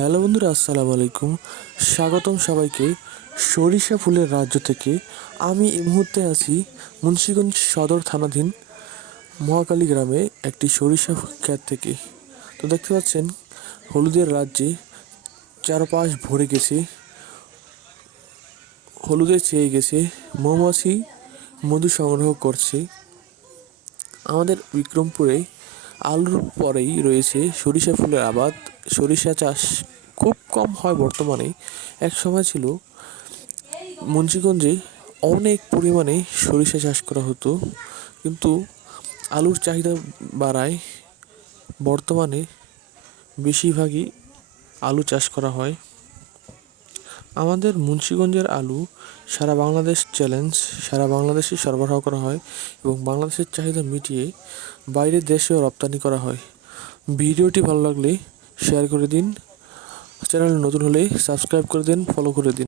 Hello বন্ধুরা, আসসালামু আলাইকুম। স্বাগতম সবাইকে সরিষা ফুলের রাজ্য থেকে। আমি এই মুহূর্তে আছি মুন্সিগঞ্জ সদর থানাধীন মহাকালী গ্রামে একটি সরিষা ক্ষেত থেকে। তো দেখতে পাচ্ছেন, হলুদের রাজ্যে চারপাশ ভরে গেছে, হলুদে চেয়ে গেছে, মৌমাছি মধু সংগ্রহ করছে। আমাদের বিক্রমপুরে আলুর পরেই রয়েছে সরিষা ফুলের আবাদ। সরিষা চাষ খুব কম হয় বর্তমানে। এক সময় ছিল মুন্সিগঞ্জে অনেক পরিমাণে সরিষা চাষ করা হতো। কিন্তু আলুর চাহিদা বাড়ায় বর্তমানে বেশিরভাগই আলু চাষ করা হয়। আমাদের মুন্সীগঞ্জের আলু সারা বাংলাদেশ চ্যালেঞ্জ সারা বাংলাদেশে সরবরাহ করা হয় এবং বাংলাদেশের চাহিদা মিটিয়ে বাইরের দেশেও রপ্তানি করা হয়। ভিডিওটি ভালো লাগলে শেয়ার করে দিন। চ্যানেল নতুন হলে সাবস্ক্রাইব করে দিন ফলো করে দিন।